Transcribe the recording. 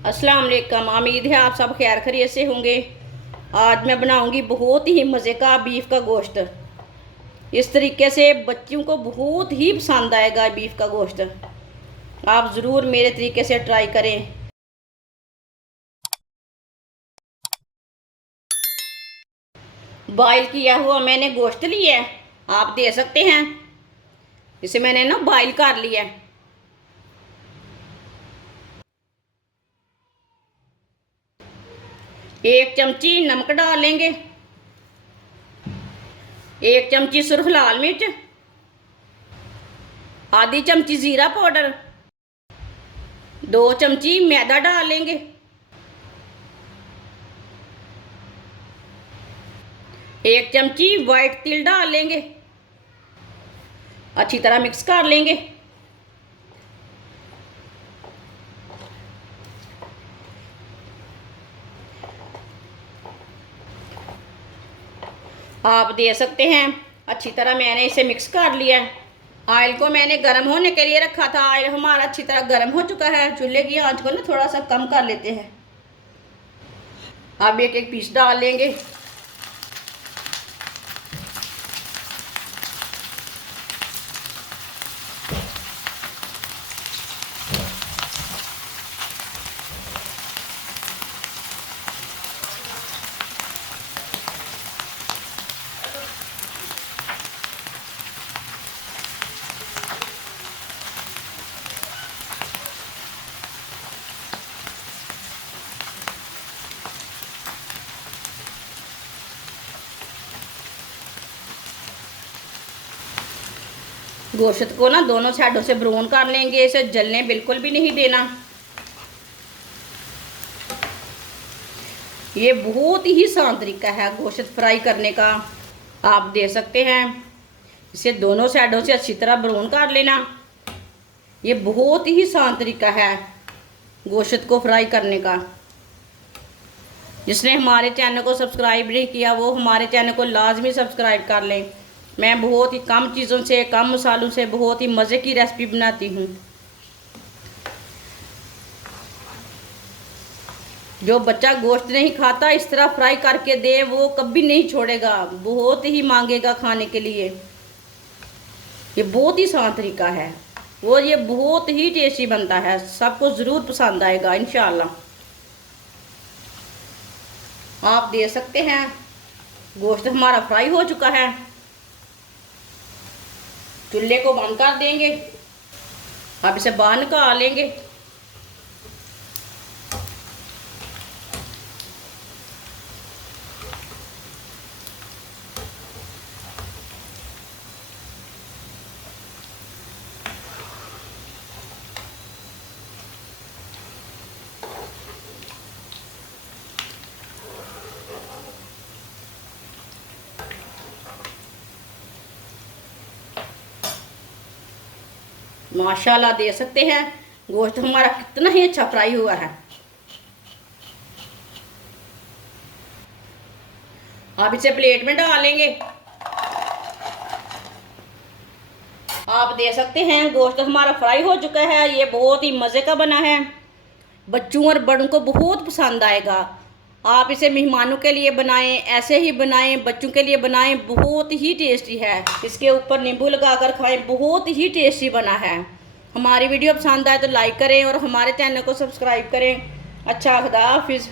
अस्सलाम वालेकुम। उम्मीद है आप सब खैर खैरियत से होंगे। आज मैं बनाऊंगी बहुत ही मज़े का बीफ का गोश्त। इस तरीके से बच्चों को बहुत ही पसंद आएगा बीफ का गोश्त। आप ज़रूर मेरे तरीके से ट्राई करें। बॉयल किया हुआ मैंने गोश्त लिया है, आप दे सकते हैं। इसे मैंने ना बॉयल कर लिया है। एक चमची नमक डालेंगे, एक चमची सुरख लाल मिर्च, आधी चमची ज़ीरा पाउडर, 2 चमची मैदा डालेंगे, एक चमची वाइट तिल डालेंगे। अच्छी तरह मिक्स कर लेंगे। आप दे सकते हैं। अच्छी तरह मैंने इसे मिक्स कर लिया है। ऑयल को मैंने गर्म होने के लिए रखा था। ऑयल हमारा अच्छी तरह गर्म हो चुका है। चूल्हे की आंच को ना थोड़ा सा कम कर लेते हैं। अब एक एक पीस डाल लेंगे। गोश्त को ना दोनों साइडों से ब्राउन कर लेंगे। इसे जलने बिल्कुल भी नहीं देना। ये बहुत ही आसान तरीका है गोश्त फ्राई करने का। आप दे सकते हैं। इसे दोनों साइडों से अच्छी तरह ब्राउन कर लेना। ये बहुत ही आसान तरीका है गोश्त को फ्राई करने का। जिसने हमारे चैनल को सब्सक्राइब नहीं किया वो हमारे चैनल को लाजमी सब्सक्राइब कर लें। मैं बहुत ही कम चीज़ों से, कम मसालों से बहुत ही मज़े की रेसिपी बनाती हूँ। जो बच्चा गोश्त नहीं खाता इस तरह फ्राई करके दे वो कभी नहीं छोड़ेगा, बहुत ही मांगेगा खाने के लिए। ये बहुत ही आसान तरीका है और ये बहुत ही टेस्टी बनता है। सबको ज़रूर पसंद आएगा इंशाल्लाह। आप दे सकते हैं। गोश्त हमारा फ्राई हो चुका है। चूल्हे को बंद कर देंगे। अब इसे बाहर निकाल लेंगे। माशाल्लाह दे सकते हैं। गोश्त हमारा कितना ही अच्छा फ्राई हुआ है। आप इसे प्लेट में डाल लेंगे। आप दे सकते हैं। गोश्त हमारा फ्राई हो चुका है। ये बहुत ही मज़े का बना है। बच्चों और बड़ों को बहुत पसंद आएगा। आप इसे मेहमानों के लिए बनाएं, ऐसे ही बनाएं, बच्चों के लिए बनाएं। बहुत ही टेस्टी है। इसके ऊपर नींबू लगाकर खाएं, बहुत ही टेस्टी बना है। हमारी वीडियो पसंद आए तो लाइक करें और हमारे चैनल को सब्सक्राइब करें। अच्छा, खुदा हाफिज़।